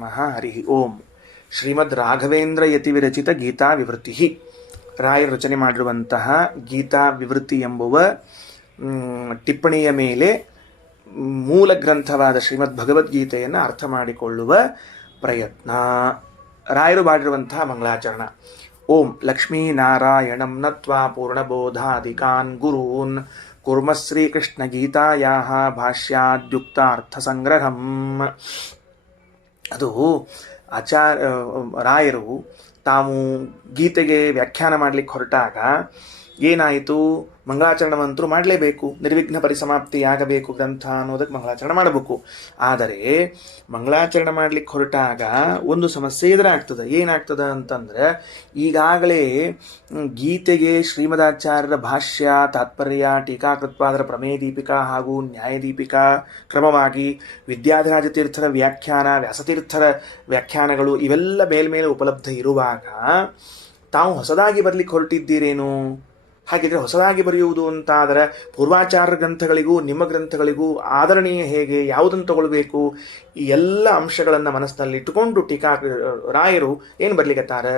ನಮಃ. ಹರಿ ಓಂ. ಶ್ರೀಮದ್ ರಾಘವೇಂದ್ರ ಯತಿ ವಿರಚಿತ ಗೀತಾ ವಿವೃತ್ತಿ. ರಾಯರು ರಚನೆ ಮಾಡಿರುವಂತಹ ಗೀತಾ ವಿವೃತ್ತಿ ಎಂಬುವ ಟಿಪ್ಪಣಿಯ ಮೇಲೆ ಮೂಲ ಗ್ರಂಥವಾದ ಶ್ರೀಮದ್ ಭಗವದ್ಗೀತೆಯನ್ನು ಅರ್ಥ ಮಾಡಿಕೊಳ್ಳುವ ಪ್ರಯತ್ನ. ರಾಯರು ಮಾಡಿರುವಂತಹ ಮಂಗಳಾಚರಣ. ಓಂ ಲಕ್ಷ್ಮೀನಾರಾಯಣಂ ನತ್ವಾ ಪೂರ್ಣಬೋಧಾಧಿಕಾನ್ ಗುರೂನ್ ಕುರ್ಮ ಶ್ರೀಕೃಷ್ಣ ಗೀತಾಯಾಹ ಭಾಷ್ಯಾದ್ಯುಕ್ತಾರ್ಥ ಸಂಗ್ರಹಂ. ಅದು ರಾಯರು ತಾವು ಗೀತೆಗೆ ವ್ಯಾಖ್ಯಾನ ಮಾಡಲಿಕ್ಕೆ ಹೊರಟಾಗ ಏನಾಯಿತು, ಮಂಗಳಾಚರಣವಂತರೂ ಮಾಡಲೇಬೇಕು, ನಿರ್ವಿಘ್ನ ಪರಿಸಮಾಪ್ತಿಯಾಗಬೇಕು ಗ್ರಂಥ ಅನ್ನೋದಕ್ಕೆ ಮಂಗಳಾಚರಣೆ ಮಾಡಬೇಕು. ಆದರೆ ಮಂಗಳಾಚರಣೆ ಮಾಡಲಿಕ್ಕೆ ಹೊರಟಾಗ ಒಂದು ಸಮಸ್ಯೆ ಎದುರಾಗ್ತದೆ. ಏನಾಗ್ತದೆ ಅಂತಂದ್ರೆ, ಈಗಾಗಲೇ ಗೀತೆಗೆ ಶ್ರೀಮದಾಚಾರ್ಯರ ಭಾಷ್ಯ, ತಾತ್ಪರ್ಯ, ಟೀಕಾಕೃತ್ಪಾದರ ಪ್ರಮೇಯ ದೀಪಿಕಾ ಹಾಗೂ ನ್ಯಾಯದೀಪಿಕಾ ಕ್ರಮವಾಗಿ ವಿದ್ಯಾಧರಾಜ ತೀರ್ಥರ ವ್ಯಾಖ್ಯಾನ, ವ್ಯಾಸತೀರ್ಥರ ವ್ಯಾಖ್ಯಾನಗಳು ಇವೆಲ್ಲ ಮೇಲ್ಮೇಲೆ ಉಪಲಬ್ಧ ಇರುವಾಗ ತಾವು ಹೊಸದಾಗಿ ಬರಲಿಕ್ಕೆ ಹೊರಟಿದ್ದೀರೇನು? ಹಾಗಿದ್ರೆ ಹೊಸದಾಗಿ ಬರೆಯುವುದು ಅಂತಾದರೆ ಪೂರ್ವಾಚಾರ್ಯ ಗ್ರಂಥಗಳಿಗೂ ನಿಮ್ಮ ಗ್ರಂಥಗಳಿಗೂ ಆದರಣೀಯ ಹೇಗೆ, ಯಾವುದನ್ನು ತಗೊಳ್ಬೇಕು, ಈ ಎಲ್ಲ ಅಂಶಗಳನ್ನು ಮನಸ್ಸಿನಲ್ಲಿ ಇಟ್ಟುಕೊಂಡು ರಾಯರು ಏನು ಬರಲಿಕ್ಕತ್ತಾರೆ,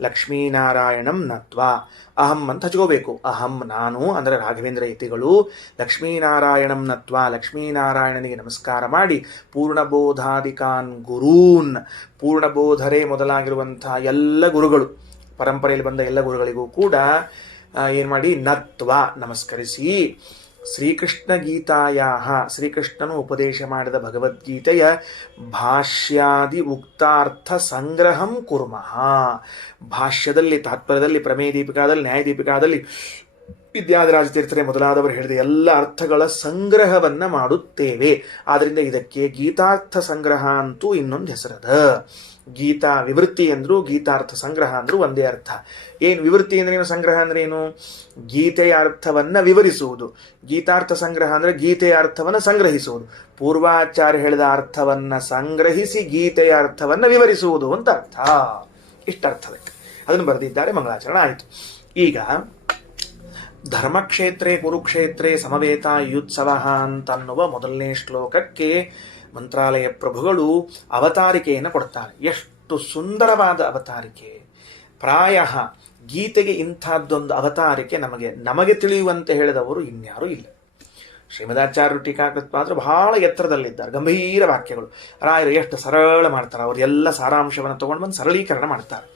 ಲಕ್ಷ್ಮೀನಾರಾಯಣಂ ನತ್ವಾ ಅಹಂ ಅಂತ ಹಚ್ಕೋಬೇಕು. ಅಹಂ ನಾನು ಅಂದರೆ ರಾಘವೇಂದ್ರ ಯತಿಗಳು ಲಕ್ಷ್ಮೀನಾರಾಯಣಂ ನತ್ವಾ ಲಕ್ಷ್ಮೀನಾರಾಯಣನಿಗೆ ನಮಸ್ಕಾರ ಮಾಡಿ ಪೂರ್ಣಬೋಧಾಧಿಕಾನ್ ಗುರೂನ್, ಪೂರ್ಣಬೋಧರೇ ಮೊದಲಾಗಿರುವಂತಹ ಎಲ್ಲ ಗುರುಗಳು, ಪರಂಪರೆಯಲ್ಲಿ ಬಂದ ಎಲ್ಲ ಗುರುಗಳಿಗೂ ಕೂಡ ಏನು ಮಾಡಿ ನತ್ವ ನಮಸ್ಕರಿಸಿ ಶ್ರೀಕೃಷ್ಣ ಗೀತಾಯಾಹ, ಶ್ರೀಕೃಷ್ಣನು ಉಪದೇಶ ಮಾಡಿದ ಭಗವದ್ಗೀತೆಯ ಭಾಷ್ಯಾದಿ ಉಕ್ತಾರ್ಥ ಸಂಗ್ರಹಂ ಕುರ್ಮಃ, ಭಾಷ್ಯದಲ್ಲಿ, ತಾತ್ಪರ್ಯದಲ್ಲಿ, ಪ್ರಮೇಯ ದೀಪಿಕಾದಲ್ಲಿ, ನ್ಯಾಯದೀಪಿಕಾದಲ್ಲಿ ವಿದ್ಯಾಧರಾಜ ತೀರ್ಥರೇ ಮೊದಲಾದವರು ಹೇಳಿದ ಎಲ್ಲ ಅರ್ಥಗಳ ಸಂಗ್ರಹವನ್ನ ಮಾಡುತ್ತೇವೆ. ಆದ್ದರಿಂದ ಇದಕ್ಕೆ ಗೀತಾರ್ಥ ಸಂಗ್ರಹ ಅಂತೂ ಇನ್ನೊಂದು ಹೆಸರದ. ಗೀತಾ ವಿವೃತ್ತಿ ಅಂದ್ರು, ಗೀತಾರ್ಥ ಸಂಗ್ರಹ ಅಂದ್ರು ಒಂದೇ ಅರ್ಥ. ಏನು ವಿವೃತ್ತಿ ಅಂದ್ರೆ ಏನು, ಸಂಗ್ರಹ ಅಂದ್ರೆ ಏನು? ಗೀತೆಯ ಅರ್ಥವನ್ನ ವಿವರಿಸುವುದು. ಗೀತಾರ್ಥ ಸಂಗ್ರಹ ಅಂದ್ರೆ ಗೀತೆಯ ಅರ್ಥವನ್ನ ಸಂಗ್ರಹಿಸುವುದು. ಪೂರ್ವಾಚಾರ್ಯ ಹೇಳಿದ ಅರ್ಥವನ್ನ ಸಂಗ್ರಹಿಸಿ ಗೀತೆಯ ಅರ್ಥವನ್ನ ವಿವರಿಸುವುದು ಅಂತ ಅರ್ಥ. ಇಷ್ಟರ್ಥದಕ್ಕೆ ಅದನ್ನು ಬರೆದಿದ್ದಾರೆ. ಮಂಗಳಾಚರಣ ಆಯಿತು. ಈಗ ಧರ್ಮಕ್ಷೇತ್ರೇ ಕುರುಕ್ಷೇತ್ರೇ ಸಮವೇತ ಯುತ್ಸವ ಅಂತನ್ನುವ ಮೊದಲನೇ ಶ್ಲೋಕಕ್ಕೆ ಮಂತ್ರಾಲಯ ಪ್ರಭುಗಳು ಅವತಾರಿಕೆಯನ್ನು ಕೊಡ್ತಾರೆ. ಎಷ್ಟು ಸುಂದರವಾದ ಅವತಾರಿಕೆ! ಪ್ರಾಯ ಗೀತೆಗೆ ಇಂಥದ್ದೊಂದು ಅವತಾರಿಕೆ ನಮಗೆ ತಿಳಿಯುವಂತೆ ಹೇಳಿದವರು ಇನ್ಯಾರೂ ಇಲ್ಲ. ಶ್ರೀಮದಾಚಾರ್ಯರು ಟೀಕಾಕೃತ್ಪಾದರು ಬಹಳ ಎತ್ತರದಲ್ಲಿದ್ದಾರೆ, ಗಂಭೀರ ವಾಕ್ಯಗಳು. ರಾಯರು ಎಷ್ಟು ಸರಳ ಮಾಡ್ತಾರೆ, ಅವರು ಎಲ್ಲ ಸಾರಾಂಶವನ್ನು ತಗೊಂಡು ಬಂದು ಸರಳೀಕರಣ ಮಾಡ್ತಾರೆ.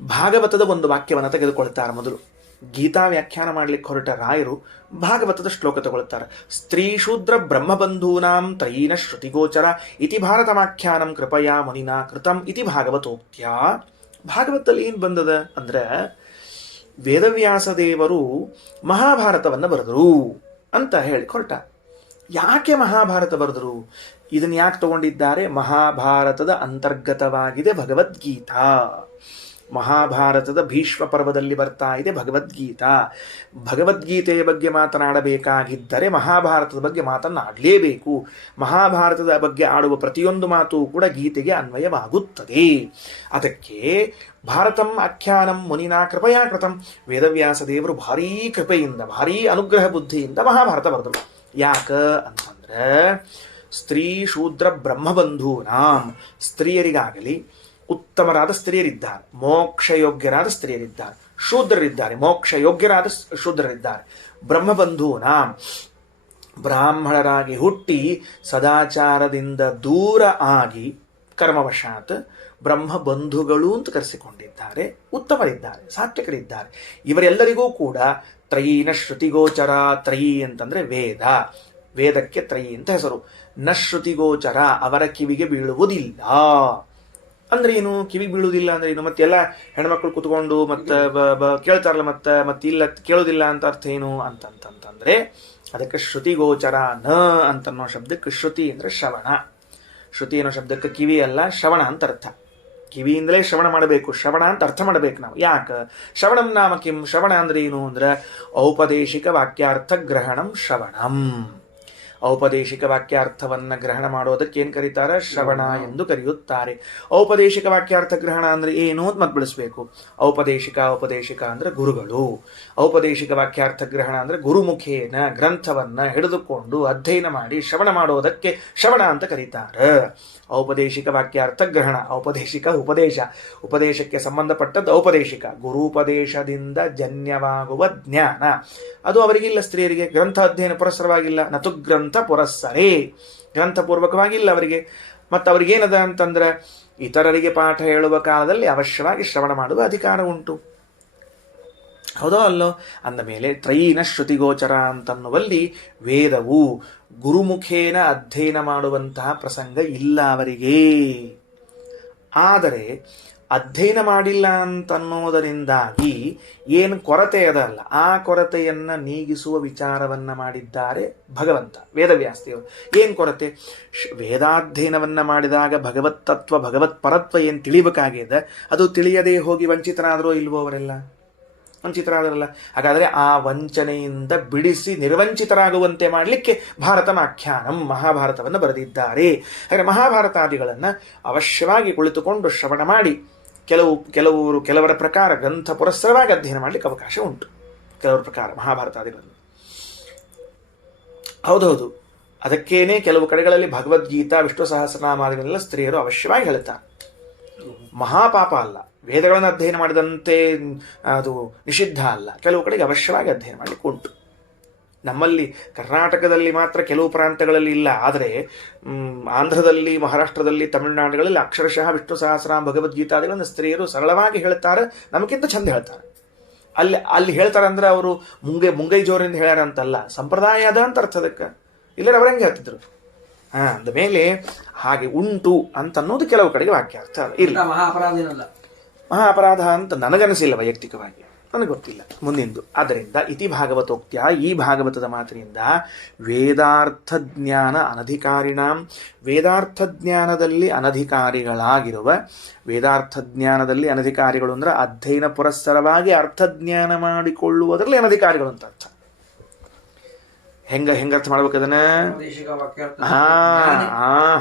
ಭಾಗವತದ ಒಂದು ವಾಕ್ಯವನ್ನು ತೆಗೆದುಕೊಳ್ತಾರೆ. ಮೊದಲು ಗೀತಾ ವ್ಯಾಖ್ಯಾನ ಮಾಡಲಿಕ್ಕೆ ಹೊರಟ ರಾಯರು ಭಾಗವತದ ಶ್ಲೋಕ ತಗೊಳ್ತಾರೆ. ಸ್ತ್ರೀ ಶೂದ್ರ ಬ್ರಹ್ಮಬಂಧೂನಾಂ ತ್ರಯೀನ ಶ್ರುತಿಗೋಚರ ಇತಿ ಭಾರತಮಾಖ್ಯಾನಂ ಕೃಪಯಾ ಮುನಿನಾ ಕೃತಂ ಇತಿ ಭಾಗವತೋಕ್ತ್ಯ. ಭಾಗವತದಲ್ಲಿ ಏನು ಬಂದದ ಅಂದ್ರೆ, ವೇದವ್ಯಾಸ ದೇವರು ಮಹಾಭಾರತವನ್ನು ಬರೆದರು ಅಂತ ಹೇಳಿ ಹೊರಟ. ಯಾಕೆ ಮಹಾಭಾರತ ಬರೆದರು? ಇದನ್ನು ಯಾಕೆ ತಗೊಂಡಿದ್ದಾರೆ? ಮಹಾಭಾರತದ ಅಂತರ್ಗತವಾಗಿದೆ ಭಗವದ್ಗೀತಾ. ಮಹಾಭಾರತದ ಭೀಷ್ಮ ಪರ್ವದಲ್ಲಿ ಬರ್ತಾ ಇದೆ ಭಗವದ್ಗೀತಾ. ಭಗವದ್ಗೀತೆಯ ಬಗ್ಗೆ ಮಾತನಾಡಬೇಕಾಗಿದ್ದರೆ ಮಹಾಭಾರತದ ಬಗ್ಗೆ ಮಾತನಾಡಲೇಬೇಕು. ಮಹಾಭಾರತದ ಬಗ್ಗೆ ಆಡುವ ಪ್ರತಿಯೊಂದು ಮಾತು ಕೂಡ ಗೀತೆಗೆ ಅನ್ವಯವಾಗುತ್ತದೆ. ಅದಕ್ಕೆ ಭಾರತಂ ಆಖ್ಯಾನಂ ಮುನಿನಾ ಕೃಪಯಾ ಕೃತಂ, ವೇದವ್ಯಾಸ ದೇವರು ಭಾರೀ ಕೃಪೆಯಿಂದ, ಭಾರೀ ಅನುಗ್ರಹ ಬುದ್ಧಿಯಿಂದ ಮಹಾಭಾರತ ಬರೆದರು. ಯಾಕ ಅಂತಂದ್ರೆ, ಸ್ತ್ರೀ ಶೂದ್ರ ಬ್ರಹ್ಮಬಂಧೂನಾಂ, ಸ್ತ್ರೀಯರಿಗಾಗಲಿ ಉತ್ತಮರಾದ ಸ್ತ್ರೀಯರಿದ್ದಾರೆ, ಮೋಕ್ಷಯೋಗ್ಯರಾದ ಸ್ತ್ರೀಯರಿದ್ದಾರೆ, ಶೂದ್ರರಿದ್ದಾರೆ, ಮೋಕ್ಷಯೋಗ್ಯರಾದ ಶೂದ್ರರಿದ್ದಾರೆ. ಬ್ರಹ್ಮಬಂಧೂನಾಂ, ಬ್ರಾಹ್ಮಣರಾಗಿ ಹುಟ್ಟಿ ಸದಾಚಾರದಿಂದ ದೂರ ಆಗಿ ಕರ್ಮವಶಾತ್ ಬ್ರಹ್ಮಬಂಧುಗಳು ಅಂತ ಕರೆಸಿಕೊಂಡಿದ್ದಾರೆ, ಉತ್ತಮರಿದ್ದಾರೆ, ಸಾತ್ವಿಕರಿದ್ದಾರೆ. ಇವರೆಲ್ಲರಿಗೂ ಕೂಡ ತ್ರಯೀನ ಶ್ರುತಿಗೋಚರ. ತ್ರಯೀ ಅಂತಂದ್ರೆ ವೇದ, ವೇದಕ್ಕೆ ತ್ರಯೀ ಅಂತ ಹೆಸರು. ನ ಶ್ರುತಿಗೋಚರ, ಅವರ ಕಿವಿಗೆ ಬೀಳುವುದಿಲ್ಲ. ಅಂದ್ರೆ ಏನು ಕಿವಿಗೆ ಬೀಳುವುದಿಲ್ಲ ಅಂದ್ರೆ ಏನು? ಮತ್ತೆಲ್ಲ ಹೆಣ್ಮಕ್ಳು ಕುತ್ಕೊಂಡು ಮತ್ತೆ ಕೇಳ್ತಾರಲ್ಲ, ಮತ್ತೆ ಇಲ್ಲ ಕೇಳೋದಿಲ್ಲ ಅಂತ ಅರ್ಥ ಏನು ಅಂತಂತಂದ್ರೆ, ಅದಕ್ಕೆ ಶ್ರುತಿಗೋಚರ. ನ ಅಂತನ್ನೋ ಶಬ್ದಕ್ಕೆ ಶ್ರುತಿ ಅಂದ್ರೆ ಶ್ರವಣ. ಶ್ರುತಿ ಅನ್ನೋ ಶಬ್ದಕ್ಕೆ ಕಿವಿ ಅಲ್ಲ, ಶ್ರವಣ ಅಂತ ಅರ್ಥ. ಕಿವಿಯಿಂದಲೇ ಶ್ರವಣ ಮಾಡಬೇಕು, ಶ್ರವಣ ಅಂತ ಅರ್ಥ ಮಾಡಬೇಕು ನಾವು. ಯಾಕೆ? ಶ್ರವಣಂ ನಾಮ ಕಿಂ, ಶ್ರವಣ ಅಂದ್ರೆ ಏನು ಅಂದ್ರೆ ಔಪದೇಶಿಕ ವಾಕ್ಯಾರ್ಥ ಗ್ರಹಣಂ ಶ್ರವಣಂ. ಔಪದೇಶಿಕ ವಾಕ್ಯಾರ್ಥವನ್ನ ಗ್ರಹಣ ಮಾಡೋದಕ್ಕೆ ಏನು ಕರೀತಾರೆ? ಶ್ರವಣ ಎಂದು ಕರೆಯುತ್ತಾರೆ. ಔಪದೇಶಿಕ ವಾಕ್ಯಾರ್ಥ ಗ್ರಹಣ ಅಂದ್ರೆ ಏನು ಅಂತ ಮತ್ತೆ ಬಳಸಬೇಕು. ಔಪದೇಶಿಕ ಅಂದ್ರೆ ಗುರುಗಳು. ಔಪದೇಶಿಕ ವಾಕ್ಯಾರ್ಥ ಗ್ರಹಣ ಅಂದ್ರೆ ಗುರುಮುಖೇನ ಗ್ರಂಥವನ್ನ ಹಿಡಿದುಕೊಂಡು ಅಧ್ಯಯನ ಮಾಡಿ ಶ್ರವಣ ಮಾಡೋದಕ್ಕೆ ಶ್ರವಣ ಅಂತ ಕರೀತಾರೆ. ಔಪದೇಶಿಕ ವಾಕ್ಯಾರ್ಥ ಗ್ರಹಣ, ಔಪದೇಶಿಕ ಉಪದೇಶ, ಉಪದೇಶಕ್ಕೆ ಸಂಬಂಧಪಟ್ಟದ್ದು ಔಪದೇಶಿಕ, ಗುರುಪದೇಶದಿಂದ ಜನ್ಯವಾಗುವ ಜ್ಞಾನ ಅದು ಅವರಿಗಿಲ್ಲ. ಸ್ತ್ರೀಯರಿಗೆ ಗ್ರಂಥ ಅಧ್ಯಯನ ಪುರಸ್ಸರವಾಗಿಲ್ಲ. ನತು ಗ್ರಂಥ ಪುರಸ್ಸರೇ, ಗ್ರಂಥಪೂರ್ವಕವಾಗಿಲ್ಲ ಅವರಿಗೆ. ಮತ್ತು ಅವ್ರಿಗೇನದ ಅಂತಂದ್ರೆ ಇತರರಿಗೆ ಪಾಠ ಹೇಳುವ ಕಾಲದಲ್ಲಿ ಅವಶ್ಯವಾಗಿ ಶ್ರವಣ ಮಾಡುವ ಅಧಿಕಾರ ಉಂಟು. ಹೌದೋ ಅಲ್ಲೋ? ಅಂದ ಮೇಲೆ ತ್ರಯೀನ ಶ್ರುತಿಗೋಚರ ಅಂತನ್ನುವಲ್ಲಿ ವೇದವು ಗುರುಮುಖೇನ ಅಧ್ಯಯನ ಮಾಡುವಂತಹ ಪ್ರಸಂಗ ಇಲ್ಲ ಅವರಿಗೆ. ಆದರೆ ಅಧ್ಯಯನ ಮಾಡಿಲ್ಲ ಅಂತನ್ನೋದರಿಂದಾಗಿ ಏನು ಕೊರತೆ ಅದಲ್ಲ, ಆ ಕೊರತೆಯನ್ನು ನೀಗಿಸುವ ವಿಚಾರವನ್ನ ಮಾಡಿದ್ದಾರೆ ಭಗವಂತ ವೇದವ್ಯಾಸದೇವರು. ಏನು ಕೊರತೆ? ವೇದಾಧ್ಯಯನವನ್ನ ಮಾಡಿದಾಗ ಭಗವತ್ ತತ್ವ ಭಗವತ್ ಪರತ್ವ ಏನು ತಿಳಿಬೇಕಾಗಿದೆ, ಅದು ತಿಳಿಯದೇ ಹೋಗಿ ವಂಚಿತರಾದರೋ ಇಲ್ವೋ ಅವರೆಲ್ಲ? ವಂಚಿತರಾದರಲ್ಲ. ಹಾಗಾದರೆ ಆ ವಂಚನೆಯಿಂದ ಬಿಡಿಸಿ ನಿರ್ವಂಚಿತರಾಗುವಂತೆ ಮಾಡಲಿಕ್ಕೆ ಭಾರತಮಾಖ್ಯಾನಂ, ಮಹಾಭಾರತವನ್ನು ಬರೆದಿದ್ದಾರೆ. ಹಾಗೆ ಮಹಾಭಾರತಾದಿಗಳನ್ನು ಅವಶ್ಯವಾಗಿ ಕುಳಿತುಕೊಂಡು ಶ್ರವಣ ಮಾಡಿ ಕೆಲವರ ಪ್ರಕಾರ ಗ್ರಂಥ ಪುರಸ್ಸರವಾಗಿ ಅಧ್ಯಯನ ಮಾಡಲಿಕ್ಕೆ ಅವಕಾಶ ಉಂಟು. ಕೆಲವರ ಪ್ರಕಾರ ಮಹಾಭಾರತಾದಿಗಳನ್ನು ಹೌದೌದು. ಅದಕ್ಕೇನೆ ಕೆಲವು ಕಡೆಗಳಲ್ಲಿ ಭಗವದ್ಗೀತಾ ವಿಷ್ಣು ಸಹಸ್ರನಾಮಾದಿಗಳೆಲ್ಲ ಸ್ತ್ರೀಯರು ಅವಶ್ಯವಾಗಿ ಹೇಳ್ತಾರೆ. ಮಹಾಪಾಪ ಅಲ್ಲ, ವೇದಗಳನ್ನು ಅಧ್ಯಯನ ಮಾಡಿದಂತೆ ಅದು ನಿಷಿದ್ಧ ಅಲ್ಲ. ಕೆಲವು ಕಡೆಗೆ ಅವಶ್ಯವಾಗಿ ಅಧ್ಯಯನ ಮಾಡಲಿಕ್ಕೆ ಉಂಟು. ನಮ್ಮಲ್ಲಿ ಕರ್ನಾಟಕದಲ್ಲಿ ಮಾತ್ರ ಕೆಲವು ಪ್ರಾಂತ್ಯಗಳಲ್ಲಿ ಇಲ್ಲ. ಆದರೆ ಆಂಧ್ರದಲ್ಲಿ, ಮಹಾರಾಷ್ಟ್ರದಲ್ಲಿ, ತಮಿಳುನಾಡುಗಳಲ್ಲಿ ಅಕ್ಷರಶಃ ವಿಷ್ಣು ಸಹಸ್ರನಾಮ ಭಗವದ್ಗೀತಾದಿಗಳನ್ನು ಸ್ತ್ರೀಯರು ಸರಳವಾಗಿ ಹೇಳ್ತಾರೆ, ನಮಗಿಂತ ಚಂದ ಹೇಳ್ತಾರೆ. ಅಲ್ಲಿ ಹೇಳ್ತಾರೆ ಅಂದ್ರೆ ಅವರು ಮುಂಗೈ ಜೋರಿಂದ ಹೇಳ್ಯಾರ ಅಂತಲ್ಲ, ಸಂಪ್ರದಾಯ ಅದ ಅಂತ ಅರ್ಥ. ಅದಕ್ಕೆ ಇಲ್ಲರ ಅವರಂಗೆ ಹೇಳ್ತಿದ್ರು. ಅಂದ ಮೇಲೆ ಹಾಗೆ ಉಂಟು ಅಂತ ಅನ್ನೋದು ಕೆಲವು ಕಡೆಗೆ ವಾಕ್ಯಾರ್ಥ ಇಲ್ಲ. ಮಹಾ ಅಪರಾಧ ಅಂತ ನನಗನಿಸಿಲ್ಲ, ವೈಯಕ್ತಿಕವಾಗಿ ನನಗೆ ಗೊತ್ತಿಲ್ಲ ಮುಂದಿಂದು. ಆದ್ದರಿಂದ ಇತಿ ಭಾಗವತೋಕ್ತ್ಯ, ಈ ಭಾಗವತದ ಮಾತಿನಿಂದ ವೇದಾರ್ಥ ಜ್ಞಾನ ಅನಧಿಕಾರಿಣಾಂ, ವೇದಾರ್ಥ ಜ್ಞಾನದಲ್ಲಿ ಅನಧಿಕಾರಿಗಳಾಗಿರುವ, ವೇದಾರ್ಥ ಜ್ಞಾನದಲ್ಲಿ ಅನಧಿಕಾರಿಗಳು ಅಂದ್ರೆ ಅಧ್ಯಯನ ಪುರಸ್ಸರವಾಗಿ ಅರ್ಥಜ್ಞಾನ ಮಾಡಿಕೊಳ್ಳುವುದರಲ್ಲಿ ಅನಧಿಕಾರಿಗಳು ಅಂತ ಅರ್ಥ. ಹೆಂಗರ್ಥ ಮಾಡ್ಬೇಕು ಅದನ್ನ?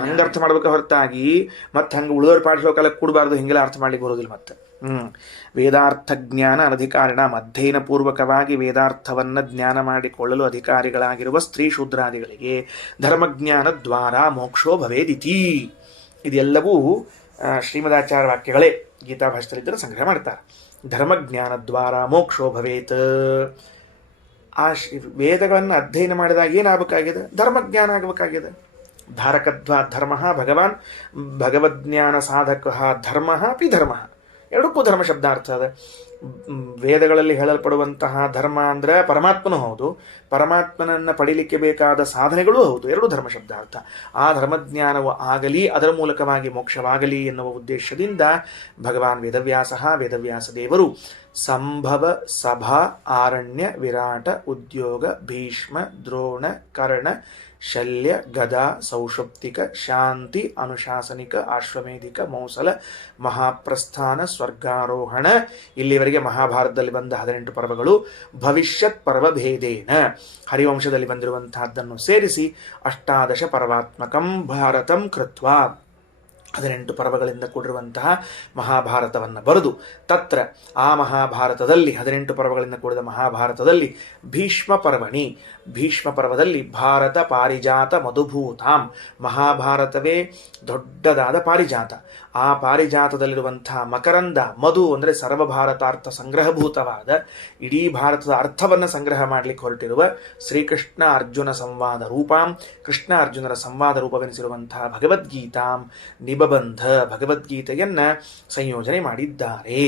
ಹಂಗರ್ಥ ಮಾಡ್ಬೇಕು ಹೊರತಾಗಿ ಮತ್ತೆ ಹಂಗೆ ಉಳಿದವ್ರ ಪಾಠ ಕಾಲಕ್ಕೆ ಕೂಡಬಾರ್ದು, ಹಿಂಗೆಲ್ಲ ಅರ್ಥ ಮಾಡ್ಲಿಕ್ಕೆ ಬರೋದಿಲ್ಲ ಮತ್ತೆ. ವೇದಾರ್ಥ ಜ್ಞಾನ ಅನಧಿಕಾರಿಣ, ಅಧ್ಯಯನ ಪೂರ್ವಕವಾಗಿ ವೇದಾರ್ಥವನ್ನ ಜ್ಞಾನ ಮಾಡಿಕೊಳ್ಳಲು ಅಧಿಕಾರಿಗಳಾಗಿರುವ ಸ್ತ್ರೀ ಶೂದ್ರಾದಿಗಳಿಗೆ ಧರ್ಮಜ್ಞಾನ ದ್ವಾರ ಮೋಕ್ಷೋ ಭವೇದಿತಿ. ಇದೆಲ್ಲವೂ ಶ್ರೀಮದಾಚಾರ್ಯ ವಾಕ್ಯಗಳೇ. ಗೀತಾಭಾಷ್ಯದಲ್ಲಿದ್ದರೆ ಸಂಗ್ರಹ ಮಾಡ್ತಾರೆ. ಧರ್ಮಜ್ಞಾನ ದ್ವಾರ ಮೋಕ್ಷೋ ಭವೇತ್. ಆ ವೇದಗಳನ್ನು ಅಧ್ಯಯನ ಮಾಡಿದಾಗ ಏನಾಗಬೇಕಾಗಿದೆ? ಧರ್ಮಜ್ಞಾನ ಆಗಬೇಕಾಗಿದೆ. ಧಾರಕದ್ವಾ ಧರ್ಮ ಭಗವಾನ್, ಭಗವಜ್ಞಾನ ಸಾಧಕ ಧರ್ಮ ಅಪಿ ಧರ್ಮ, ಎರಡಕ್ಕೂ ಧರ್ಮ ಶಬ್ದಾರ್ಥ ಅದ. ವೇದಗಳಲ್ಲಿ ಹೇಳಲ್ಪಡುವಂತಹ ಧರ್ಮ ಅಂದರೆ ಪರಮಾತ್ಮನೂ ಹೌದು, ಪರಮಾತ್ಮನನ್ನು ಪಡೀಲಿಕ್ಕೆ ಬೇಕಾದ ಸಾಧನೆಗಳೂ ಹೌದು, ಎರಡು ಧರ್ಮ ಶಬ್ದಾರ್ಥ. ಆ ಧರ್ಮಜ್ಞಾನವು ಆಗಲಿ, ಅದರ ಮೂಲಕವಾಗಿ ಮೋಕ್ಷವಾಗಲಿ ಎನ್ನುವ ಉದ್ದೇಶದಿಂದ ಭಗವಾನ್ ವೇದವ್ಯಾಸ ದೇವರು ಸಂಭವ ಸಭಾ ಆರಣ್ಯ ವಿರಾಟ ಉದ್ಯೋಗ ಭೀಷ್ಮ ದ್ರೋಣ ಕರ್ಣ ಶಲ್ಯ ಗದಾ ಸೌಷುಪ್ತಿಕ ಶಾಂತಿ ಅನುಶಾಸನಿಕ ಆಶ್ವಮೇಧಿಕ ಮೌಸಲ ಮಹಾಪ್ರಸ್ಥಾನ ಸ್ವರ್ಗಾರೋಹಣ, ಇಲ್ಲಿವರೆಗೆ ಮಹಾಭಾರತದಲ್ಲಿ ಬಂದ 18 ಪರ್ವಗಳು ಭವಿಷ್ಯತ್ ಪರ್ವ ಭೇದೇನ ಹರಿವಂಶದಲ್ಲಿ ಬಂದಿರುವಂತಹದ್ದನ್ನು ಸೇರಿಸಿ 18 ಪರ್ವಾತ್ಮಕಂ ಭಾರತಂ ಕೃತ್ವಾ 18 ಪರ್ವಗಳಿಂದ ಕೂಡಿರುವಂತಹ ಮಹಾಭಾರತವನ್ನು ಬರೆದು ತತ್ರ ಆ ಮಹಾಭಾರತದಲ್ಲಿ 18 ಪರ್ವಗಳಿಂದ ಕೂಡಿದ ಮಹಾಭಾರತದಲ್ಲಿ ಭೀಷ್ಮ ಪರ್ವದಲ್ಲಿ ಭಾರತ ಪಾರಿಜಾತ ಮಧುಭೂತಾಂ, ಮಹಾಭಾರತವೇ ದೊಡ್ಡದಾದ ಪಾರಿಜಾತ. ಆ ಪಾರಿಜಾತದಲ್ಲಿರುವಂತಹ ಮಕರಂದ, ಮಧು ಅಂದರೆ ಸರ್ವಭಾರತಾರ್ಥ ಸಂಗ್ರಹಭೂತವಾದ ಇಡೀ ಭಾರತದ ಅರ್ಥವನ್ನು ಸಂಗ್ರಹ ಮಾಡಲಿಕ್ಕೆ ಹೊರಟಿರುವ ಶ್ರೀಕೃಷ್ಣ ಅರ್ಜುನ ಸಂವಾದ ರೂಪಾಂ, ಕೃಷ್ಣ ಅರ್ಜುನರ ಸಂವಾದ ರೂಪವೆನಿಸಿರುವಂತಹ ಭಗವದ್ಗೀತಾಂ ನಿಬಬಂಧ, ಭಗವದ್ಗೀತೆಯನ್ನ ಸಂಯೋಜನೆ ಮಾಡಿದ್ದಾರೆ.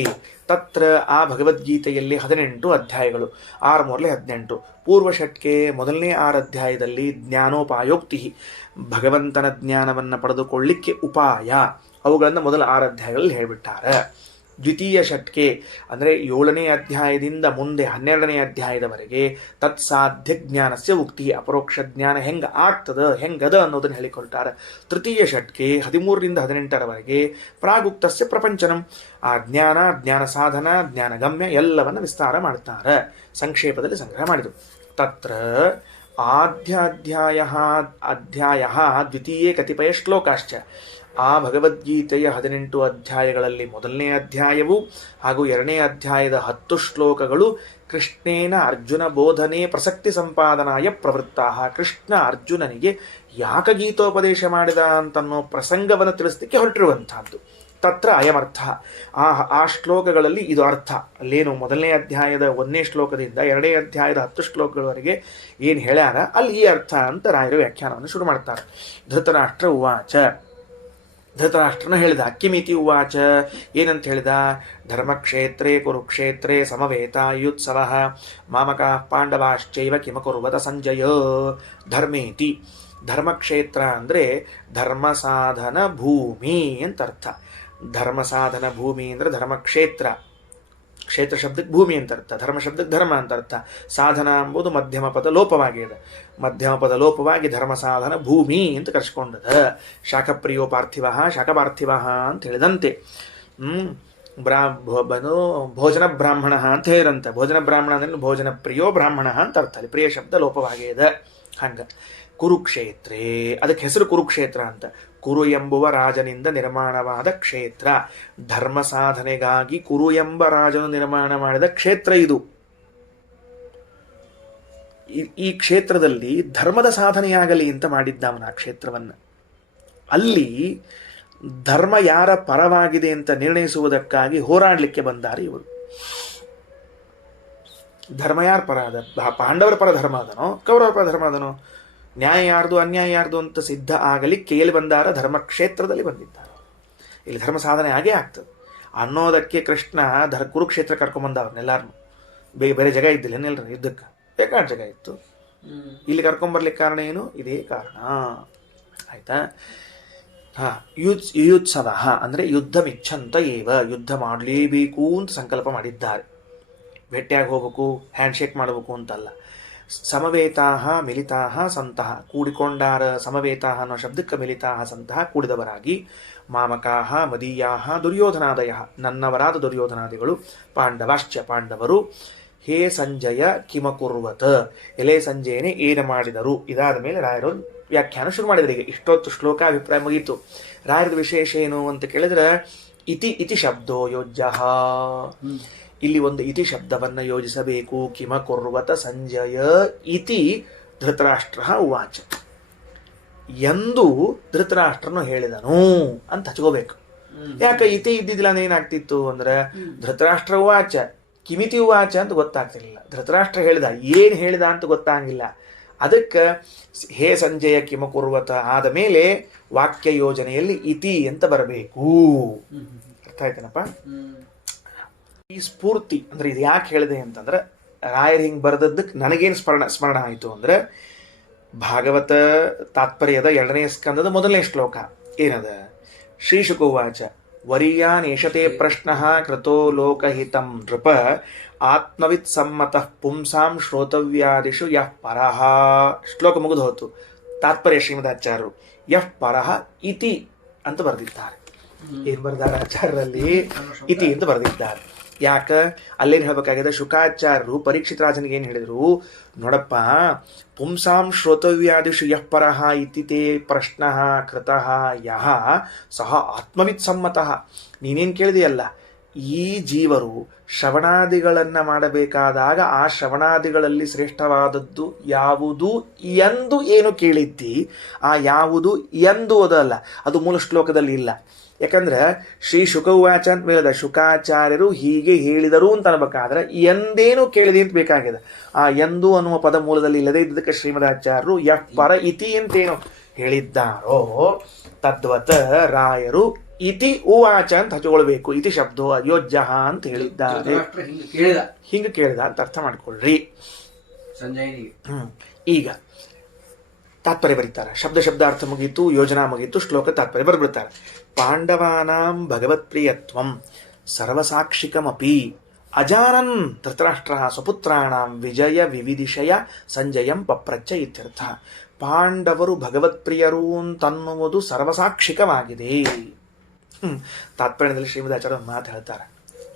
ತತ್ರ ಆ ಭಗವದ್ಗೀತೆಯಲ್ಲಿ 18 ಅಧ್ಯಾಯಗಳು, 6 ಮೂರಲೆ 18. ಪೂರ್ವ ಷಟ್ಕೆ ಮೊದಲನೇ 6 ಅಧ್ಯಾಯದಲ್ಲಿ ಜ್ಞಾನೋಪಾಯೋಕ್ತಿ, ಭಗವಂತನ ಜ್ಞಾನವನ್ನು ಪಡೆದುಕೊಳ್ಳಿಕ್ಕೆ ಉಪಾಯ, ಅವುಗಳನ್ನು ಮೊದಲ 6 ಅಧ್ಯಾಯಗಳಲ್ಲಿ ಹೇಳಿಬಿಟ್ಟಾರೆ. ದ್ವಿತೀಯ ಷಟ್ಕೆ ಅಂದರೆ 7ನೇ ಅಧ್ಯಾಯದಿಂದ ಮುಂದೆ 12ನೇ ಅಧ್ಯಾಯದವರೆಗೆ ತತ್ಸಾಧ್ಯ ಜ್ಞಾನಸ್ಯ ಉಕ್ತಿ, ಅಪರೋಕ್ಷ ಜ್ಞಾನ ಹೆಂಗದ ಅನ್ನೋದನ್ನು ಹೇಳಿಕೊಳ್ತಾರೆ. ತೃತೀಯ ಷಟ್ಕೆ 13ರಿಂದ 18ರವರೆಗೆ ಪ್ರಾಗುಕ್ತಸ್ಯ ಪ್ರಪಂಚನಂ, ಆ ಜ್ಞಾನ ಸಾಧನ ಜ್ಞಾನಗಮ್ಯ ಎಲ್ಲವನ್ನು ವಿಸ್ತಾರ ಮಾಡ್ತಾರೆ. ಸಂಕ್ಷೇಪದಲ್ಲಿ ಸಂಗ್ರಹ ಮಾಡಿದರು. ತತ್ರ ಅಧ್ಯಾಯ ದ್ವಿತೀಯೇ ಕತಿಪಯ ಶ್ಲೋಕಾಶ್ಚ, ಆ ಭಗವದ್ಗೀತೆಯ 18 ಅಧ್ಯಾಯಗಳಲ್ಲಿ ಮೊದಲನೇ ಅಧ್ಯಾಯವು ಹಾಗೂ 2ನೇ ಅಧ್ಯಾಯದ 10 ಶ್ಲೋಕಗಳು ಕೃಷ್ಣೇನ ಅರ್ಜುನ ಬೋಧನೆ ಪ್ರಸಕ್ತಿ ಸಂಪಾದನಾಯ ಪ್ರವೃತ್ತ. ಕೃಷ್ಣ ಅರ್ಜುನನಿಗೆ ಯಾಕ ಗೀತೋಪದೇಶ ಮಾಡಿದ ಅಂತನ್ನೋ ಪ್ರಸಂಗವನ್ನು ತಿಳಿಸಲಿಕ್ಕೆ ಹೊರಟಿರುವಂತಹದ್ದು. ತತ್ರ ಅಯಮರ್ಥ. ಆ ಶ್ಲೋಕಗಳಲ್ಲಿ ಇದು ಅರ್ಥ. ಅಲ್ಲೇನು ಮೊದಲನೇ ಅಧ್ಯಾಯದ 1ನೇ ಶ್ಲೋಕದಿಂದ 2ನೇ ಅಧ್ಯಾಯದ 10 ಶ್ಲೋಕಗಳವರೆಗೆ ಏನು ಹೇಳ್ಯಾರ ಅಲ್ಲಿ ಈ ಅರ್ಥ ಅಂತ ರಾಯರು ವ್ಯಾಖ್ಯಾನವನ್ನು ಶುರು ಮಾಡ್ತಾರೆ. ಧೃತರಾಷ್ಟ್ರ ಉವಾಚ. ಧೃತರಾಷ್ಟ್ರನ ಹೇಳಿದ ಕಿಮಿತಿ ಉವಾಚ, ಏನಂತ ಹೇಳಿದ? ಧರ್ಮಕ್ಷೇತ್ರೇ ಕುರುಕ್ಷೇತ್ರೇ ಸಮವೇತಾಯುತ್ಸವ ಮಾಮಕ ಪಾಂಡವಾಶ್ಚೈವ ಕಿಮಕುರ್ವತ ಸಂಜಯ. ಧರ್ಮೇತಿ, ಧರ್ಮಕ್ಷೇತ್ರ ಅಂದರೆ ಧರ್ಮ ಸಾಧನ ಭೂಮಿ ಅಂತ ಅರ್ಥ. ಧರ್ಮ ಸಾಧನ ಭೂಮಿ ಅಂದರೆ ಧರ್ಮಕ್ಷೇತ್ರ. ಕ್ಷೇತ್ರ ಶಬ್ದಕ್ಕೆ ಭೂಮಿ ಅಂತ ಅರ್ಥ, ಧರ್ಮ ಶಬ್ದಕ್ಕೆ ಧರ್ಮ ಅಂತ ಅರ್ಥ. ಸಾಧನ ಎಂಬುದು ಮಧ್ಯಮ ಪದ ಲೋಪವಾಗಿದೆ. ಮಧ್ಯಮ ಪದ ಲೋಪವಾಗಿ ಧರ್ಮ ಸಾಧನ ಭೂಮಿ ಅಂತ ಕರ್ಸ್ಕೊಂಡದ. ಶಾಖಪ್ರಿಯೋ ಪಾರ್ಥಿವ ಶಾಖಪಾರ್ಥಿವ ಅಂತ ಹೇಳಿದಂತೆ. ಭೋಜನ ಬ್ರಾಹ್ಮಣ ಅಂತ ಹೇಳಿದಂತೆ. ಭೋಜನ ಬ್ರಾಹ್ಮಣ ಅಂದ್ರೆ ಭೋಜನ ಪ್ರಿಯೋ ಬ್ರಾಹ್ಮಣ ಅಂತ ಅರ್ಥ. ಅಲ್ಲಿ ಪ್ರಿಯ ಶಬ್ದ ಲೋಪವಾಗಿದೆ. ಹಂಗ ಕುರುಕ್ಷೇತ್ರೇ, ಅದಕ್ಕೆ ಹೆಸರು ಕುರುಕ್ಷೇತ್ರ ಅಂತ. ಕುರು ಎಂಬುವ ರಾಜನಿಂದ ನಿರ್ಮಾಣವಾದ ಕ್ಷೇತ್ರ. ಧರ್ಮ ಸಾಧನೆಗಾಗಿ ಕುರು ಎಂಬ ರಾಜನು ನಿರ್ಮಾಣ ಮಾಡಿದ ಕ್ಷೇತ್ರ ಇದು. ಈ ಕ್ಷೇತ್ರದಲ್ಲಿ ಧರ್ಮದ ಸಾಧನೆಯಾಗಲಿ ಅಂತ ಮಾಡಿದ್ದವನ ಆ ಕ್ಷೇತ್ರವನ್ನ. ಅಲ್ಲಿ ಧರ್ಮ ಯಾರ ಪರವಾಗಿದೆ ಅಂತ ನಿರ್ಣಯಿಸುವುದಕ್ಕಾಗಿ ಹೋರಾಡಲಿಕ್ಕೆ ಬಂದಾರೆ ಇವರು. ಧರ್ಮ ಯಾರ ಪರ ಅದ? ಪಾಂಡವರ ಪರ ಧರ್ಮ ಅದನೋ ಕೌರವರ ಪರ ಧರ್ಮ ಅದನೋ? ನ್ಯಾಯ ಯಾರ್ದು ಅನ್ಯಾಯ ಯಾರ್ದು ಅಂತ ಸಿದ್ಧ ಆಗಲಿಕ್ಕೆ ಎಲ್ಲಿ ಬಂದಾರ? ಧರ್ಮಕ್ಷೇತ್ರದಲ್ಲಿ ಬಂದಿದ್ದಾರೆ. ಇಲ್ಲಿ ಧರ್ಮ ಸಾಧನೆ ಆಗೇ ಆಗ್ತದೆ ಅನ್ನೋದಕ್ಕೆ ಕೃಷ್ಣ ಕುರುಕ್ಷೇತ್ರ ಕರ್ಕೊಂಬಂದವ್ರನ್ನೆಲ್ಲಾರನು. ಬೇರೆ ಜಾಗ ಇದ್ದಿಲ್ಲ ಏನೆಲ್ಲರ ಯುದ್ಧಕ್ಕೆ ಬೇಕಾದ ಜಾಗ ಇತ್ತು. ಇಲ್ಲಿ ಕರ್ಕೊಂಬರ್ಲಿಕ್ಕೆ ಕಾರಣ ಏನು? ಇದೇ ಕಾರಣ. ಆಯ್ತಾ? ಯುಯುತ್ಸವ ಅಂದರೆ ಯುದ್ಧಮಿಚ್ಛಂತ ಏವ, ಯುದ್ಧ ಮಾಡಲೇಬೇಕು ಅಂತ ಸಂಕಲ್ಪ ಮಾಡಿದ್ದಾರೆ. ಭೇಟಿಯಾಗಿ ಹೋಗ್ಬೇಕು, ಹ್ಯಾಂಡ್ಶೇಕ್ ಮಾಡಬೇಕು ಅಂತಲ್ಲ. ಸಮವೇತಾಹ ಮಿಲಿತಾಹ ಸಂತಹ, ಕೂಡಿಕೊಂಡಾರ. ಸಮವೇತಾಹ ಅನ್ನೋ ಶಬ್ದಕ್ಕೆ ಮಿಲಿತಾಹ ಸಂತಹ, ಕೂಡಿದವರಾಗಿ. ಮಾಮಕಾಹ ಮದೀಯಾಹ ದುರ್ಯೋಧನಾದಯ, ನನ್ನವರಾದ ದುರ್ಯೋಧನಾದಿಗಳು. ಪಾಂಡವಾಶ್ಚ ಪಾಂಡವರು. ಹೇ ಸಂಜಯ ಕಿಮಕುರ್ವತ, ಎಲೆ ಸಂಜಯನೇ ಏನು ಮಾಡಿದರು. ಇದಾದ ಮೇಲೆ ರಾಯರು ವ್ಯಾಖ್ಯಾನ ಶುರು ಮಾಡಿದರೆ. ಈಗ ಇಷ್ಟೊತ್ತು ಶ್ಲೋಕ ಅಭಿಪ್ರಾಯ ಮುಗೀತು. ರಾಯರದ ವಿಶೇಷ ಏನು ಅಂತ ಕೇಳಿದ್ರೆ, ಇತಿ ಶಬ್ದೋ ಯೋಜ್ಯ. ಇಲ್ಲಿ ಒಂದು ಇತಿ ಶಬ್ದವನ್ನು ಯೋಜಿಸಬೇಕು. ಕಿಮಕುರ್ವತ ಸಂಜಯ ಇತಿ ಧೃತರಾಷ್ಟ್ರ ಉವಾಚ, ಎಂದು ಧೃತರಾಷ್ಟ್ರನು ಹೇಳಿದನು ಅಂತ ಹಚ್ಕೋಬೇಕು. ಯಾಕೆ ಇತಿ ಇದ್ದಿದ್ದಿಲ್ಲ ಏನಾಗ್ತಿತ್ತು ಅಂದ್ರೆ, ಧೃತರಾಷ್ಟ್ರ ಉವಾಚ ಕಿಮಿತಿ ಉವಾಚ ಅಂತ ಗೊತ್ತಾಗ್ತಿರ್ಲಿಲ್ಲ. ಧೃತರಾಷ್ಟ್ರ ಹೇಳಿದ, ಏನು ಹೇಳಿದ ಅಂತ ಗೊತ್ತಾಗಿಲ್ಲ. ಅದಕ್ಕೆ ಹೇ ಸಂಜಯ ಕಿಮಕುರ್ವತ ಆದ ಮೇಲೆ ವಾಕ್ಯ ಯೋಜನೆಯಲ್ಲಿ ಇತಿ ಅಂತ ಬರಬೇಕು. ಅರ್ಥ ಆಯ್ತೇನಪ್ಪ? ಈ ಸ್ಫೂರ್ತಿ ಅಂದ್ರೆ ಇದು ಯಾಕೆ ಹೇಳಿದೆ ಅಂತಂದ್ರೆ, ರಾಯರ್ ಹಿಂಗೆ ಬರೆದದ್ದಕ್ಕೆ ನನಗೇನು ಸ್ಮರಣ ಆಯಿತು ಅಂದ್ರೆ, ಭಾಗವತ ತಾತ್ಪರ್ಯದ 2ನೇ ಸ್ಕಂದದ 1ನೇ ಶ್ಲೋಕ ಏನದ? ಶ್ರೀಶುಕುವಾಚ ವರೀಯಾನೇಷತೆ ಪ್ರಶ್ನಃ ಕೃತೋ ಲೋಕಹಿತಂ ನೃಪ ಆತ್ಮವಿತ್ ಸಮ್ಮತಃ ಪುಂಸಾಂ ಶ್ರೋತವ್ಯಾದಿಷು ಯಃ ಪರಃ. ಶ್ಲೋಕ ಮುಗಿದು ಹೋತು. ತಾತ್ಪರ್ಯ ಶ್ರೀಮದಾಚಾರ್ಯರು ಯಃ ಪರಃ ಇತಿ ಅಂತ ಬರೆದಿದ್ದಾರೆ. ಏನ್ ಬರೆದಾರ ಆಚಾರ್ಯರಲ್ಲಿ? ಇತಿ ಅಂತ ಬರೆದಿದ್ದಾರೆ. ಯಾಕ ಅಲ್ಲೇನು ಹೇಳ್ಬೇಕಾಗಿದೆ? ಶುಕಾಚಾರ್ಯರು ಪರೀಕ್ಷಿತ ರಾಜನಿಗೆ ಏನು ಹೇಳಿದ್ರು? ನೋಡಪ್ಪ, ಪುಂಸಾಂ ಶ್ರೋತವ್ಯಾದಿಷು ಯಃ ಪರಃ ಇತಿ ಪ್ರಶ್ನಃ ಕೃತಃ ಯಃ ಸಹ ಆತ್ಮವಿತ್ ಸಮ್ಮತಃ. ನೀನೇನು ಕೇಳಿದೆಯಲ್ಲ, ಈ ಜೀವರು ಶ್ರವಣಾದಿಗಳನ್ನು ಮಾಡಬೇಕಾದಾಗ ಆ ಶ್ರವಣಾದಿಗಳಲ್ಲಿ ಶ್ರೇಷ್ಠವಾದದ್ದು ಯಾವುದು ಎಂದು ಏನು ಕೇಳಿದ್ದಿ, ಆ ಯಾವುದು ಎಂದು ಅದಲ್ಲ, ಅದು ಮೂಲ ಶ್ಲೋಕದಲ್ಲಿ ಇಲ್ಲ. ಯಾಕಂದ್ರೆ ಶ್ರೀ ಶುಕವಾಚ ಅಂತ ಹೇಳಿದ, ಶುಕಾಚಾರ್ಯರು ಹೀಗೆ ಹೇಳಿದರು ಅಂತ ಅನ್ಬೇಕಾದ್ರೆ ಎಂದೇನು ಕೇಳಿದೆ ಅಂತ ಬೇಕಾಗಿದೆ. ಆ ಎಂದು ಅನ್ನುವ ಪದ ಮೂಲದಲ್ಲಿ ಇಲ್ಲದೆ ಇದ್ದದಕ್ಕೆ ಶ್ರೀಮದಾಚಾರ್ಯರು ಯಃ ಪರ ಇತಿ ಅಂತೇನು ಹೇಳಿದ್ದಾರೋ ತದ್ವತ ರಾಯರು ಇತಿ ಉವಾಚ ಅಂತ ಹಚ್ಕೊಳ್ಬೇಕು. ಇತಿ ಶಬ್ದೋ ಅಯೋಜ್ಯ ಅಂತ ಹೇಳಿದ್ದಾರೆ. ಹಿಂಗೆ ಕೇಳಿದ ಅಂತ ಅರ್ಥ ಮಾಡ್ಕೊಳ್ರಿ. ಈಗ ತಾತ್ಪರ್ಯ ಬರೀತಾರೆ. ಶಬ್ದಾರ್ಥ ಮುಗೀತು, ಯೋಜನಾ ಮುಗೀತು, ಶ್ಲೋಕ ತಾತ್ಪರ್ಯ ಬರ್ಬಿಡ್ತಾರೆ. ಪಾಂಡವಾನಾಂ ಭಗವತ್ಪ್ರಿಯತ್ವಂ ಸರ್ವಸಾಕ್ಷಿಕಮಪಿ ಅಜಾನನ್ ಧೃತರಾಷ್ಟ್ರ ಸ್ವಪುತ್ರಾಣಾಂ ವಿಜಯ ವಿವಿದಿಶಯ ಸಂಜಯಂ ಪಪ್ರಚ್ಚ ಇತ್ಯರ್ಥ. ಪಾಂಡವರು ಭಗವತ್ಪ್ರಿಯರು ಅಂತನ್ನುವುದು ಸರ್ವಸಾಕ್ಷಿಕವಾಗಿದೆ. ತಾತ್ಪರ್ಯದಲ್ಲಿ ಶ್ರೀಮದಾಚಾರ್ಯ ಒಂದು ಮಾತು ಹೇಳ್ತಾರೆ.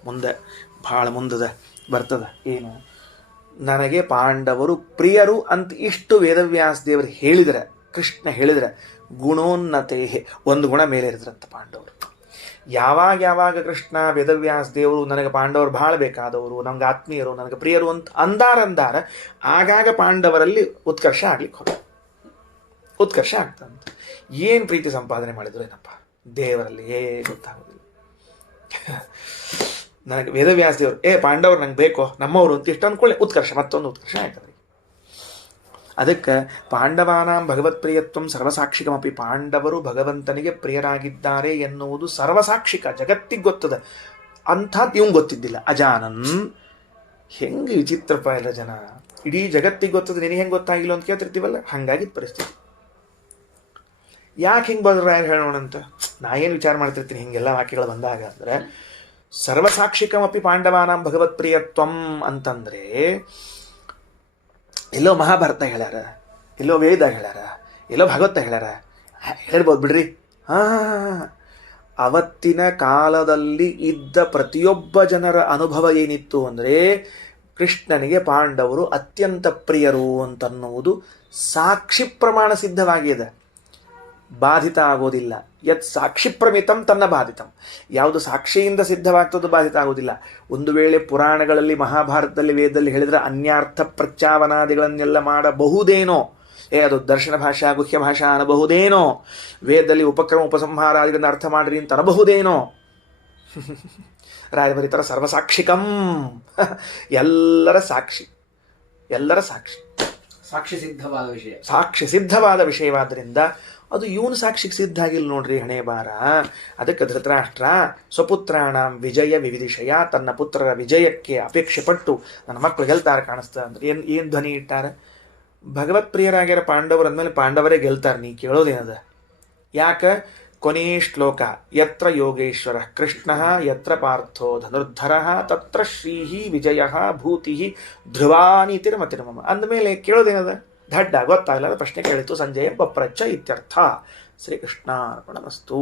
ಮುಂದೆ ಬಹಳ ಮುಂದದ ಬರ್ತದ. ಏನು? ನನಗೆ ಪಾಂಡವರು ಪ್ರಿಯರು ಅಂತ ಇಷ್ಟು ವೇದವ್ಯಾಸ ದೇವರು ಹೇಳಿದರೆ, ಕೃಷ್ಣ ಹೇಳಿದರೆ, ಗುಣೋನ್ನತೆ, ಒಂದು ಗುಣ ಮೇಲೆ ಇರಿದ್ರಂತ ಪಾಂಡವರು. ಯಾವಾಗ ಕೃಷ್ಣ ವೇದವ್ಯಾಸ ದೇವರು ನನಗೆ ಪಾಂಡವರು ಬಹಳ ಬೇಕಾದವರು, ನಮ್ಗೆ ಆತ್ಮೀಯರು, ನನಗೆ ಪ್ರಿಯರು ಅಂತ ಅಂದಾರ ಆಗಾಗ ಪಾಂಡವರಲ್ಲಿ ಉತ್ಕರ್ಷ ಆಗ್ತಂತ. ಏನು ಪ್ರೀತಿ ಸಂಪಾದನೆ ಮಾಡಿದ್ರು ಏನಪ್ಪ ದೇವರಲ್ಲಿ ಗೊತ್ತಾಗೋದಿಲ್ಲ. ನನಗೆ ವೇದವ್ಯಾಸ ದೇವರು ಪಾಂಡವರು ನಂಗೆ ಬೇಕೋ ನಮ್ಮವರು ಅಂತ ಇಷ್ಟ ಅಂದ್ಕೊಳ್ಳಿ ಮತ್ತೊಂದು ಉತ್ಕರ್ಷ ಆಯ್ತದೆ. ಅದಕ್ಕೆ ಪಾಂಡವಾನಾಂ ಭಗವತ್ ಪ್ರಿಯತ್ವಂ ಸರ್ವಸಾಕ್ಷಿಕಮಪಿ, ಪಾಂಡವರು ಭಗವಂತನಿಗೆ ಪ್ರಿಯರಾಗಿದ್ದಾರೆ ಎನ್ನುವುದು ಸರ್ವಸಾಕ್ಷಿಕ, ಜಗತ್ತಿಗೆ ಗೊತ್ತದ. ಅಂಥದ್ದು ಇವಂಗೆ ಗೊತ್ತಿದ್ದಿಲ್ಲ. ಅಜಾನನ್ ಹೆಂಗೆ ವಿಚಿತ್ರಪ್ಪ ಇಲ್ಲ ಜನ, ಇಡೀ ಜಗತ್ತಿಗೆ ಗೊತ್ತದ, ನಿನಗೆ ಹೆಂಗೆ ಗೊತ್ತಾಗಿಲ್ಲ ಅಂತ ಕೇಳ್ತಿರ್ತೀವಲ್ಲ, ಹಂಗಾಗಿದ್ದ ಪರಿಸ್ಥಿತಿ. ಯಾಕೆ ಹಿಂಗೆ ಬದ್ರ ಹೇಳೋಣಂತ ನಾ ಏನು ವಿಚಾರ ಮಾಡ್ತಿರ್ತೀನಿ ಹಿಂಗೆಲ್ಲ ವಾಕ್ಯಗಳು ಬಂದಾಗ ಅಂದರೆ, ಸರ್ವಸಾಕ್ಷಿಕಮಪಿ ಪಾಂಡವಾನಾಂ ಭಗವತ್ ಪ್ರಿಯತ್ವಂ ಅಂತಂದರೆ ಎಲ್ಲೋ ಮಹಾಭಾರತ ಹೇಳ್ಯಾರ, ಎಲ್ಲೋ ವೇದ ಹೇಳ್ಯಾರ, ಎಲ್ಲೋ ಭಾಗವತ ಹೇಳ್ಯಾರ, ಹೇಳ್ಬೋದು ಬಿಡ್ರಿ. ಅವತ್ತಿನ ಕಾಲದಲ್ಲಿ ಇದ್ದ ಪ್ರತಿಯೊಬ್ಬ ಜನರ ಅನುಭವ ಏನಿತ್ತು ಅಂದರೆ ಕೃಷ್ಣನಿಗೆ ಪಾಂಡವರು ಅತ್ಯಂತ ಪ್ರಿಯರು ಅಂತನ್ನುವುದು ಸಾಕ್ಷಿ ಪ್ರಮಾಣ ಸಿದ್ಧವಾಗಿದೆ. ಬಾಧಿತ ಆಗೋದಿಲ್ಲ. ಯತ್ ಸಾಕ್ಷಿ ಪ್ರಮಿತಂ ತನ್ನ ಬಾಧಿತಂ, ಯಾವುದು ಸಾಕ್ಷಿಯಿಂದ ಸಿದ್ಧವಾಗ್ತದ್ದು ಬಾಧಿತ ಆಗೋದಿಲ್ಲ. ಒಂದು ವೇಳೆ ಪುರಾಣಗಳಲ್ಲಿ, ಮಹಾಭಾರತದಲ್ಲಿ, ವೇದದಲ್ಲಿ ಹೇಳಿದ್ರೆ ಅನ್ಯಾರ್ಥ ಪ್ರತ್ಯಾವನಾದಿಗಳನ್ನೆಲ್ಲ ಮಾಡಬಹುದೇನೋ, ಅದು ದರ್ಶನ ಭಾಷಾ ಗುಹ್ಯ ಭಾಷಾ ಅನ್ನಬಹುದೇನೋ, ವೇದದಲ್ಲಿ ಉಪಕ್ರಮ ಉಪಸಂಹಾರಾದಿಗಳನ್ನು ಅರ್ಥ ಮಾಡ್ರಿ ಅಂತ ಅನ್ನಬಹುದೇನೋ. ರಾಜಭರಿತರ ಸರ್ವಸಾಕ್ಷಿಕಂ, ಎಲ್ಲರ ಸಾಕ್ಷಿ ಸಾಕ್ಷಿ ಸಿದ್ಧವಾದ ವಿಷಯವಾದ್ದರಿಂದ ಅದು ಇವನು ಸಾಕ್ಷಿಗೆ ಸಿದ್ಧ ಆಗಿಲ್ಲ ನೋಡ್ರಿ, ಹಣೆ ಬಾರ. ಅದಕ್ಕೆ ಧೃತರಾಷ್ಟ್ರ ಸ್ವಪುತ್ರಾಣ ವಿಜಯ ವಿವಿಧಿಷಯ, ತನ್ನ ಪುತ್ರರ ವಿಜಯಕ್ಕೆ ಅಪೇಕ್ಷೆ ಪಟ್ಟು ನನ್ನ ಮಕ್ಕಳು ಗೆಲ್ತಾರೆ ಕಾಣಿಸ್ತಾ ಅಂದ್ರೆ ಏನು ಧ್ವನಿ ಇಟ್ಟಾರೆ? ಭಗವತ್ ಪ್ರಿಯರಾಗ್ಯಾರ ಪಾಂಡವರು ಅಂದಮೇಲೆ ಪಾಂಡವರೇ ಗೆಲ್ತಾರೆ. ನೀ ಕೇಳೋದೇನದ? ಯಾಕೆ? ಕೊನೇ ಶ್ಲೋಕ, ಯತ್ರ ಯೋಗೇಶ್ವರ ಕೃಷ್ಣ ಯತ್ರ ಪಾರ್ಥೋ ಧನುರ್ಧರ ತತ್ರ ಶ್ರೀಹಿ ವಿಜಯ ಭೂತಿ ಧ್ರುವಾನೀತಿರ್ಮತಿರ್ಮಮ ಅಂದಮೇಲೆ ಕೇಳೋದೇನದ? ದಡ್ಡ ಗೊತ್ತಾಗಲಾರ ಪ್ರಶ್ನೆ ಕೇಳಿತು ಸಂಜಯ ಪಪ್ರಚ್ಚ ಇತ್ಯರ್ಥ. ಶ್ರೀಕೃಷ್ಣಾರ್ಪಣಮಸ್ತು.